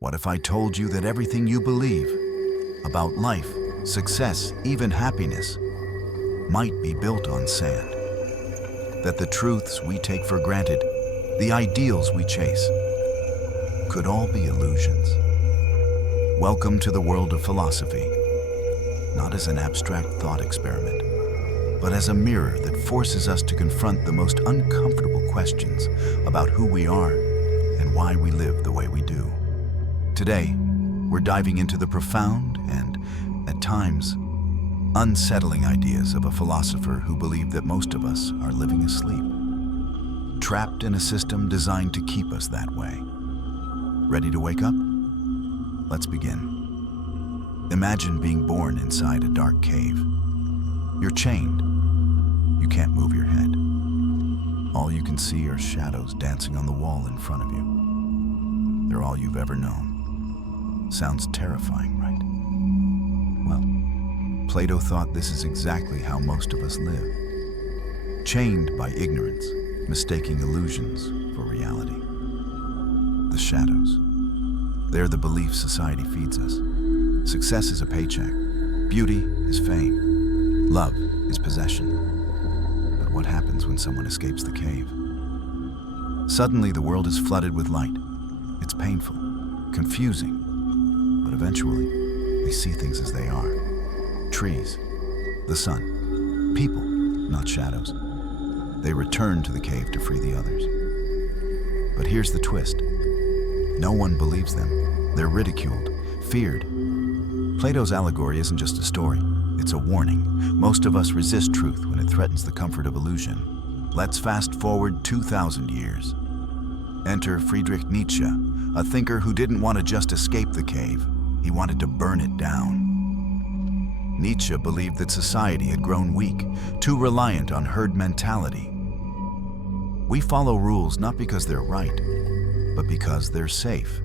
What if I told you that everything you believe about life, success, even happiness, might be built on sand? That the truths we take for granted, the ideals we chase, could all be illusions? Welcome to the world of philosophy, not as an abstract thought experiment, but as a mirror that forces us to confront the most uncomfortable questions about who we are and why we live the way we do. Today, we're diving into the profound and, at times, unsettling ideas of a philosopher who believed that most of us are living asleep, trapped in a system designed to keep us that way. Ready to wake up? Let's begin. Imagine being born inside a dark cave. You're chained. You can't move your head. All you can see are shadows dancing on the wall in front of you. They're all you've ever known. Sounds terrifying, right? Well, Plato thought this is exactly how most of us live. Chained by ignorance, mistaking illusions for reality. The shadows. They're the beliefs society feeds us. Success is a paycheck. Beauty is fame. Love is possession. But what happens when someone escapes the cave? Suddenly the world is flooded with light. It's painful, confusing, but eventually they see things as they are. Trees, the sun, people, not shadows. They return to the cave to free the others. But here's the twist. No one believes them. They're ridiculed, feared. Plato's allegory isn't just a story. It's a warning. Most of us resist truth when it threatens the comfort of illusion. Let's fast forward 2,000 years. Enter Friedrich Nietzsche, a thinker who didn't want to just escape the cave. He wanted to burn it down. Nietzsche believed that society had grown weak, too reliant on herd mentality. We follow rules not because they're right, but because they're safe.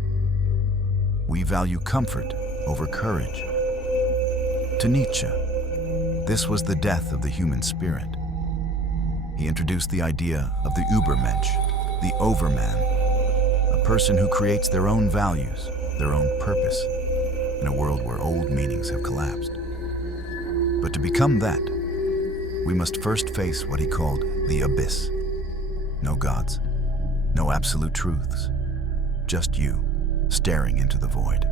We value comfort over courage. To Nietzsche, this was the death of the human spirit. He introduced the idea of the Übermensch, the overman, a person who creates their own values, their own purpose, in a world where old meanings have collapsed. But to become that, we must first face what he called the abyss. No gods, no absolute truths, just you staring into the void.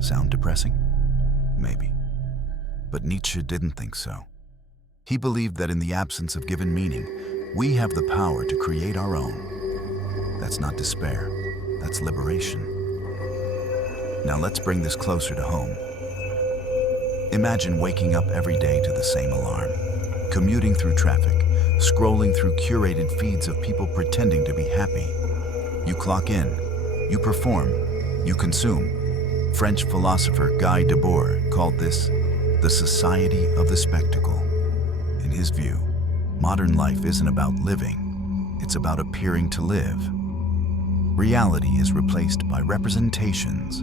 Sound depressing? Maybe. But Nietzsche didn't think so. He believed that in the absence of given meaning, we have the power to create our own. That's not despair, that's liberation. Now let's bring this closer to home. Imagine waking up every day to the same alarm, commuting through traffic, scrolling through curated feeds of people pretending to be happy. You clock in, you perform, you consume. French philosopher Guy Debord called this the society of the spectacle. In his view, modern life isn't about living, it's about appearing to live. Reality is replaced by representations.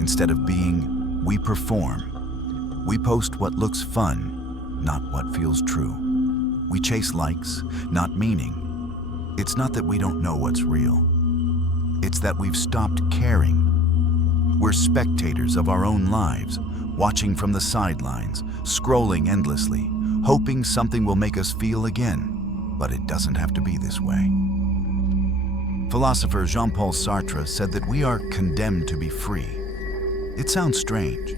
Instead of being, we perform. We post what looks fun, not what feels true. We chase likes, not meaning. It's not that we don't know what's real. It's that we've stopped caring. We're spectators of our own lives, watching from the sidelines, scrolling endlessly, hoping something will make us feel again. But it doesn't have to be this way. Philosopher Jean-Paul Sartre said that we are condemned to be free. It sounds strange.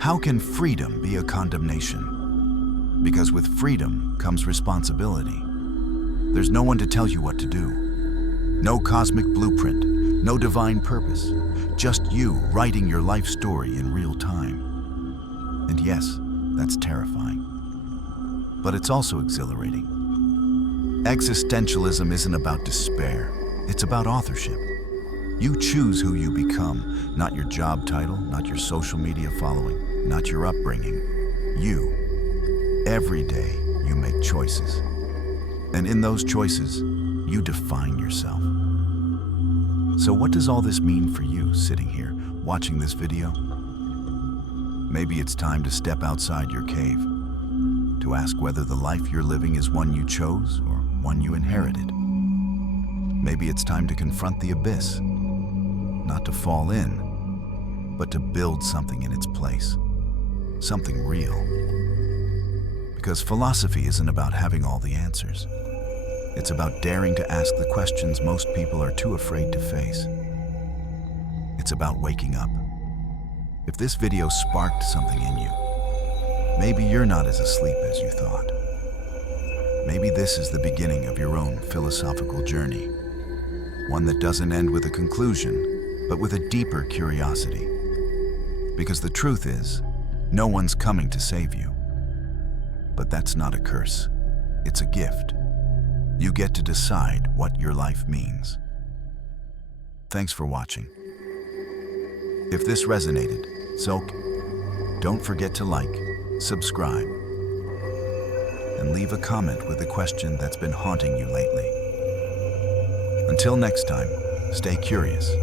How can freedom be a condemnation? Because with freedom comes responsibility. There's no one to tell you what to do. No cosmic blueprint, no divine purpose. Just you writing your life story in real time. And yes, that's terrifying. But it's also exhilarating. Existentialism isn't about despair. It's about authorship. You choose who you become, not your job title, not your social media following, not your upbringing. You. Every day, you make choices. And in those choices, you define yourself. So what does all this mean for you sitting here, watching this video? Maybe it's time to step outside your cave, to ask whether the life you're living is one you chose or one you inherited. Maybe it's time to confront the abyss, not to fall in, but to build something in its place, something real. Because philosophy isn't about having all the answers. It's about daring to ask the questions most people are too afraid to face. It's about waking up. If this video sparked something in you, maybe you're not as asleep as you thought. Maybe this is the beginning of your own philosophical journey, one that doesn't end with a conclusion, but with a deeper curiosity. Because the truth is, no one's coming to save you. But that's not a curse, it's a gift. You get to decide what your life means. Thanks for watching. If this resonated, don't forget to like, subscribe, and leave a comment with a question that's been haunting you lately. Until next time, stay curious.